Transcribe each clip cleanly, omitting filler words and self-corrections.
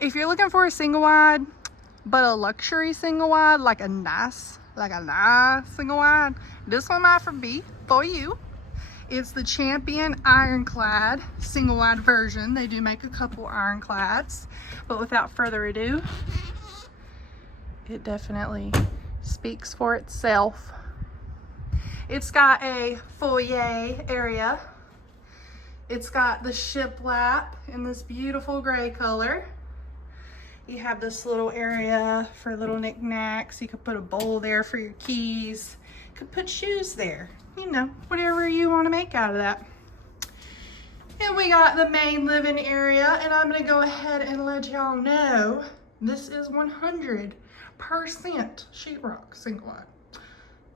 If you're looking for a single wide, but a luxury single wide, like a nice single wide, this one might be for you. It's the Champion IronClad single wide version. They do make a couple IronClads, but without further ado, it definitely speaks for itself. It's got a foyer area. It's got the shiplap in this beautiful gray color. You have this little area for little knickknacks. You could put a bowl there for your keys. You could put shoes there. You know, whatever you want to make out of that. And we got the main living area, and I'm going to go ahead and let y'all know this is 100% sheetrock single wide.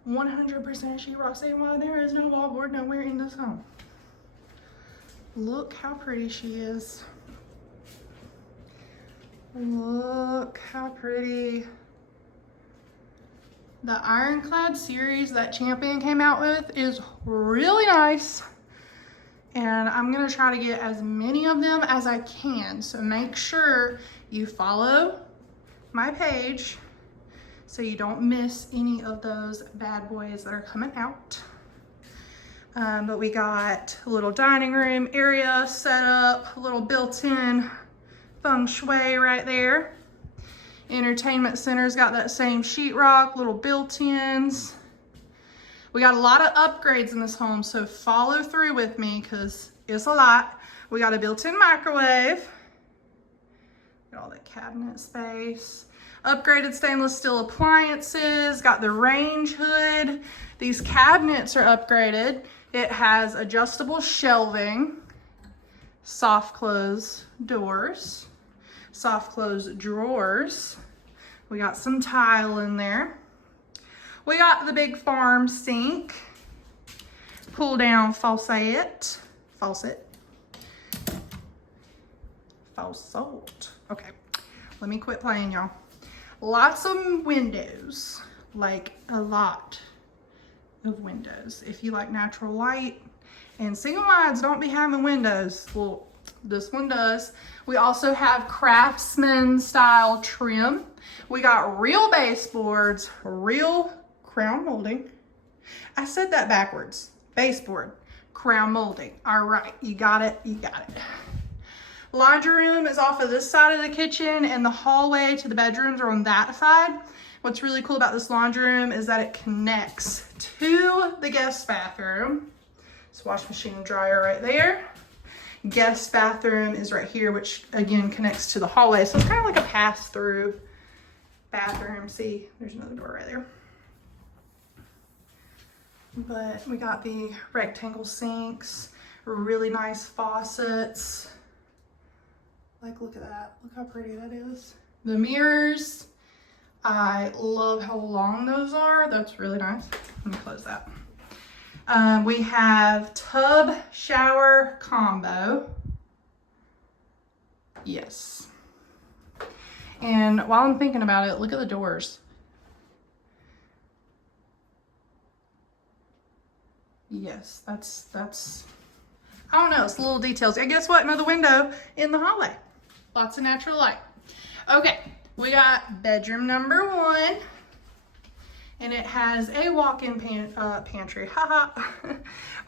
100% sheetrock single wide. There is no wallboard nowhere in this home. Look how pretty she is. Look how pretty. The IronClad series that Champion came out with is really nice, and I'm gonna try to get as many of them as I can. So make sure you follow my page so you don't miss any of those bad boys that are coming out. But we got a little dining room area set up, a little built-in feng shui right there. Entertainment center's got that same sheetrock, little built-ins. We got a lot of upgrades in this home, so follow through with me because it's a lot. We got a built-in microwave. Got all that cabinet space. Upgraded stainless steel appliances. Got the range hood. These cabinets are upgraded. It has adjustable shelving, soft close doors, soft close drawers. We got some tile in there. We got the big farm sink, pull down faucet. Okay, let me quit playing, y'all. Lots of windows, like a lot of windows. If you like natural light, and single wides don't be having windows. Well, this one does. We also have Craftsman style trim. We got real baseboards, real crown molding. I said that backwards. Baseboard, crown molding. All right, you got it, you got it. Laundry room is off of this side of the kitchen, and the hallway to the bedrooms are on that side. What's really cool about this laundry room is that it connects to the guest bathroom. It's wash machine and dryer right there. Guest bathroom is right here, which again connects to the hallway. So it's kind of like a pass-through bathroom. See, there's another door right there. But we got the rectangle sinks, really nice faucets. Like, look at that. Look how pretty that is. The mirrors, I love how long those are. That's really nice. Let me close that. We have tub shower combo. Yes. And while I'm thinking about it, look at the doors. Yes, that's, I don't know, it's little details. And guess what? Another window in the hallway. Lots of natural light. Okay, we got bedroom number 1. And it has a walk-in pantry, haha,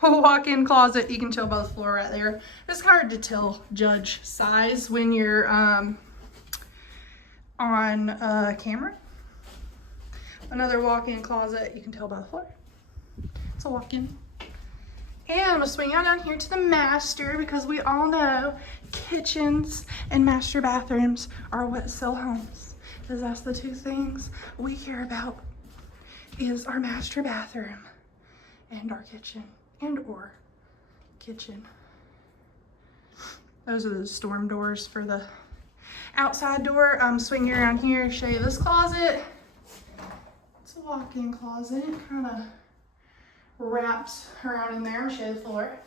a walk-in closet. You can tell by the floor right there. It's hard to judge size when you're on camera. Another walk-in closet, you can tell by the floor. It's a walk-in. And I'm gonna swing out down here to the master because we all know kitchens and master bathrooms are what sell homes. Because that's the 2 things we care about. Is our master bathroom and our kitchen or kitchen. Those are the storm doors for the outside door. Swing you around here, show you this closet. It's a walk-in closet. It kind of wraps around in there. I'll show you the floor.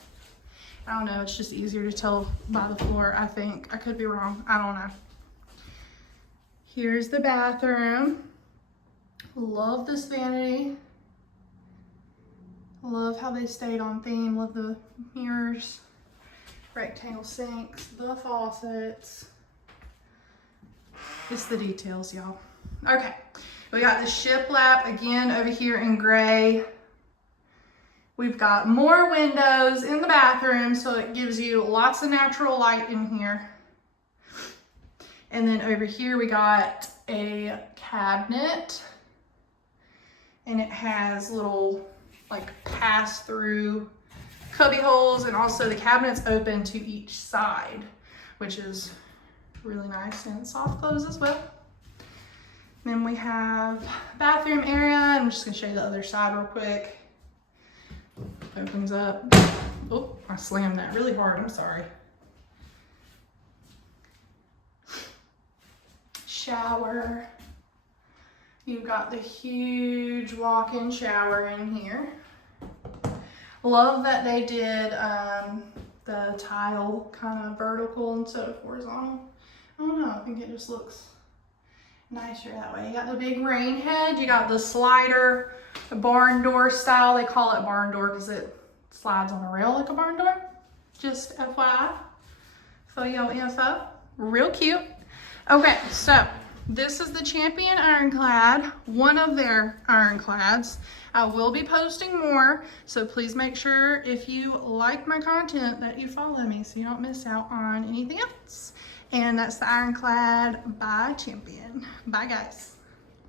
I don't know, it's just easier to tell by the floor, I think. I could be wrong, I don't know. Here's the bathroom. Love this vanity. Love how they stayed on theme. Love the mirrors, rectangle sinks, the faucets. It's the details, y'all. Okay, we got the shiplap again over here in gray. We've got more windows in the bathroom, so it gives you lots of natural light in here. And then over here we got a cabinet, and it has little like pass-through cubby holes, and also the cabinet's open to each side, which is really nice, and soft close as well. Then we have bathroom area. I'm just gonna show you the other side real quick. Opens up. Oh, I slammed that really hard, I'm sorry. Shower. You've got the huge walk-in shower in here. Love that they did the tile kind of vertical instead of horizontal. I don't know, I think it just looks nicer that way. You got the big rain head. You got the slider, the barn door style. They call it barn door because it slides on a rail like a barn door. Just FYI, for your info. Real cute. Okay, so this is the Champion IronClad, one of their IronClads. I will be posting more, so please make sure if you like my content that you follow me so you don't miss out on anything else. And that's the IronClad by Champion. Bye, guys.